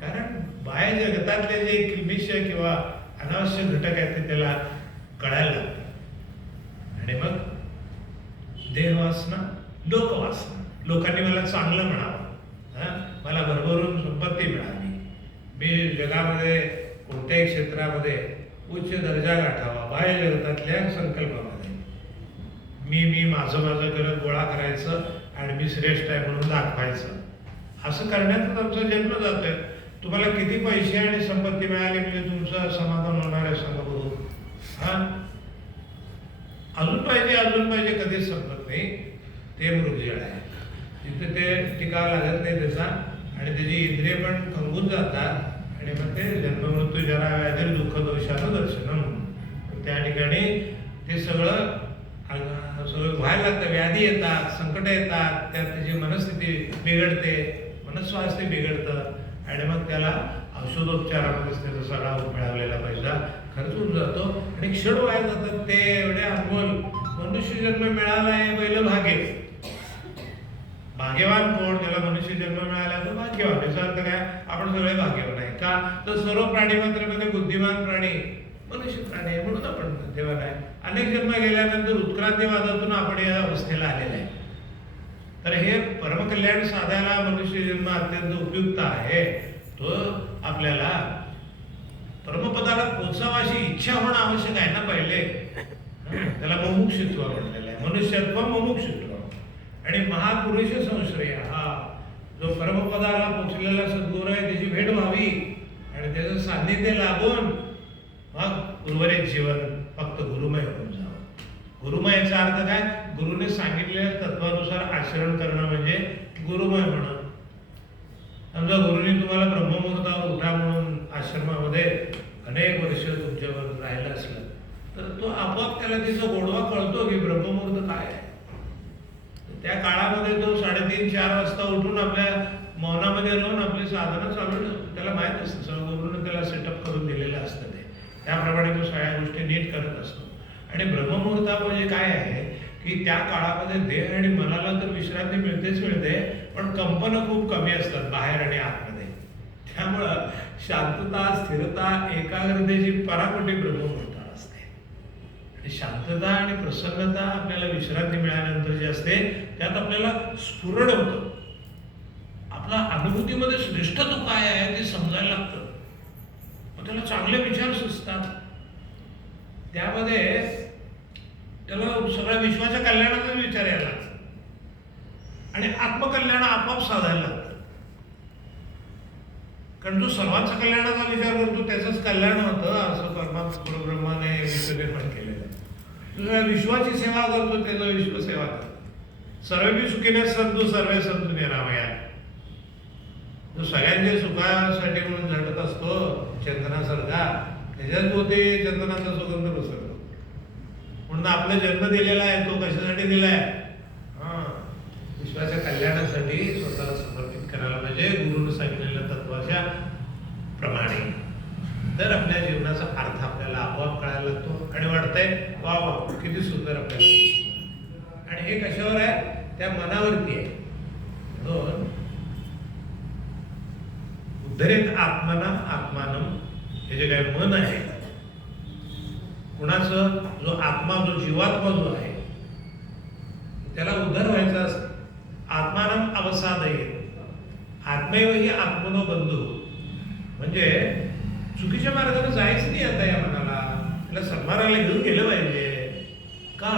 कारण बाह्य जगतातले जे किलबिश किंवा अनावश्यक घटक आहेत ते त्याला कळायला लागतात. आणि मग देहवासना, लोकवासना. लोकांनी मला चांगलं म्हणावं, मला भरभरून संपत्ती मिळावी, मी जगामध्ये कोणत्याही क्षेत्रामध्ये उच्च दर्जा गाठावा. बाह्य जगतातल्या संकल्पामध्ये मी माझं करत गोळा करायचं आणि मी श्रेष्ठ आहे म्हणून दाखवायचं. असं करण्यातच आमचा जन्म जातोय. तुम्हाला किती पैसे आणि संपत्ती मिळाली म्हणजे तुमचं समाधान होणार आहे सांगा बघू? अजून पाहिजे कधीच संपत नाही. ते मृगजळ आहे, तिथे ते टिकावं लागत नाही त्याचा, आणि त्याची इंद्रिय पण खंगून जातात. आणि मग ते जन्ममृत्यू जरा व्याधी दुःख दोषाचं दर्शनम, त्या ठिकाणी ते सगळं व्हायला लागतं. व्याधी येतात, संकट येतात, त्यात त्याची मनस्थिती बिघडते, मनस्वास्थ्य बिघडतं, आणि मग त्याला औषधोपचारामध्येच त्याचा सगळा मिळवलेला पैसा खर्च होऊन जातो आणि क्षण व्हायला जातात. ते एवढे अनमोल मनुष्य जन्म मिळाला आहे पहिलं भाग्य. भाग्यवान कोण? ज्याला मनुष्य जन्म मिळाला तो भाग्यवान. याचा अर्थ काय? आपण सगळे भाग्यवान आहे का? तर सर्व प्राणी मात्रेमध्ये बुद्धिमान प्राणी मनुष्य प्राणी आहे म्हणून आपण तेव्हा काय अनेक जन्म गेल्यानंतर उत्क्रांतीवादातून आपण या अवस्थेला आलेले आहे. तर हे परमकल्याण साधायला मनुष्य जन्म अत्यंत उपयुक्त आहे. तो आपल्याला परमपदाला पोचावाशी इच्छा होणं आवश्यक आहे ना पहिले. त्याला मुमुक्षुत्व म्हटलेलं आहे. मनुष्यत्व मुमुक्षुत्व आणि महापुरुष संश्रय. हा जो परमपदाला पोचलेला सद्गुरू आहे त्याची भेट व्हावी आणि त्याचं सान्निध्य लाभून मग उर्वरित जीवन फक्त गुरुमय होऊन जावं. गुरुमयचा अर्थ काय? गुरुने सांगितलेल्या तत्वानुसार आचरण करणं म्हणजे गुरुमय होणं. समजा गुरुने तुम्हाला ब्रह्ममुहूर्तावर उठा म्हणून आश्रमामध्ये अनेक वर्ष तुमच्यावर राहिलं असलं तर तो आपोआप त्याला तिचा गोडवा कळतो की ब्रह्ममुहूर्त काय आहे. त्या काळामध्ये तो 3:30-4 वाजता उठून आपल्या मौनामध्ये राहून आपली साधना चालू ठेवतो. त्याला माहीत असतं, सगळं गुरुने त्याला सेटअप करून दिलेलं असतं. ते त्याप्रमाणे तो सगळ्या गोष्टी नीट करत असतो. आणि ब्रह्ममुहूर्ता म्हणजे काय आहे की त्या काळामध्ये देह आणि मनाला तर विश्रांती मिळतेच मिळते, पण कंपनं खूप कमी असतात बाहेर आणि आतमध्ये. त्यामुळं शांतता, स्थिरता, एकाग्रतेची पराकोटी ब्रह्ममुहूर्ताला असते. आणि शांतता आणि प्रसन्नता आपल्याला विश्रांती मिळाल्यानंतर जी असते त्यात आपल्याला स्फुरण होतं. आपला अनुभूतीमध्ये श्रेष्ठत्व काय आहे ते समजायला लागतं. मग त्याला चांगले विचार सुचतात. त्यामध्ये त्याला सगळ्या विश्वाच्या कल्याणाचाच विचार यायला लागतात आणि आत्मकल्याण आपोआप साधायला लागतं. कारण जो सर्वांचा कल्याणाचा विचार करतो त्याचंच कल्याण होतं असं परब्रह्माने विश्व निर्माण केलेलं आहे. दुसऱ्या विश्वाची सेवा करतो त्याचं विश्व सेवा करतो. सर्वे सुखीने संतू सर्वे संतू निरामया. जो सगळ्यांच्या सुखासाठी म्हणून झटत असतो चंदनासारखा, त्याच्याच पोते चंदनाचा सुगंध पसरतो. म्हणून आपला जन्म दिलेला आहे तो कशासाठी दिलाय? विश्वाच्या कल्याणासाठी स्वतःला समर्पित करायला पाहिजे गुरुने सांगितलेल्या तत्वाच्या प्रमाणे. तर आपल्या जीवनाचा अर्थ आपल्याला आपोआप कळायला लागतो आणि वाटतंय वा वा किती सुंदर आपल्याला. आणि हे कशावर आहे? त्या मनावरती आहे. म्हणून उद्धरेत आत्मना आत्मानम, हे जे काय मन आहे कुणाचं, जो आत्मा जो जीवात्मा जो आहे त्याला उद्धार व्हायचा असतो. आत्मानम अवसादय, आत्मैव ही आत्मनो बंधू. म्हणजे चुकीच्या मार्गाने जायचं नाही आता या मनाला. त्याला सन्मानाला घेऊन गेलं पाहिजे. का?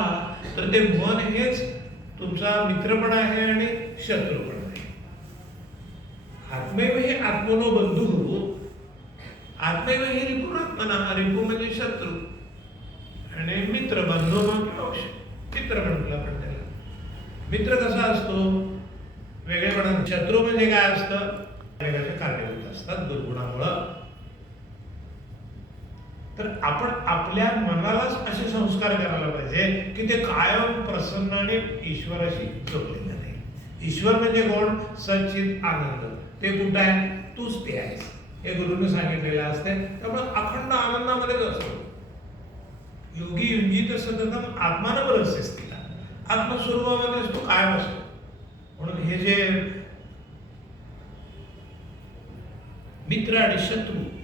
तर ते मन हेच तुमचा मित्र पण आहे आणि शत्रू पण आहे. आत्मैव ही आत्मनो बंधू. आत्मैव ही रिपुरात्मना, रिपू म्हणजे शत्रू आणि मित्र, बंधू मग मित्र म्हटलं आपण त्याला. मित्र कसा असतो? वेगळेपणा. शत्रू म्हणजे काय असतं? वेगळ्या कारणीभूत असतात दुर्गुणामुळं. तर आपण आपल्या मनालाच असे संस्कार करायला पाहिजे की ते कायम प्रसन्न आणि ईश्वराशी जोडलेलं नाही. ईश्वर म्हणजे कोण? सच्चित आनंद. ते कुठं आहे? तूच ते आहेस हे गुरुने सांगितलेलं असते. त्यामुळे अखंड आनंदामध्येच असतो. योगी युंजित सततम आत्मानं स्थितीला, आत्मस्वरूपामध्येच तो कायम असतो. म्हणून हे जे मित्र आणि शत्रू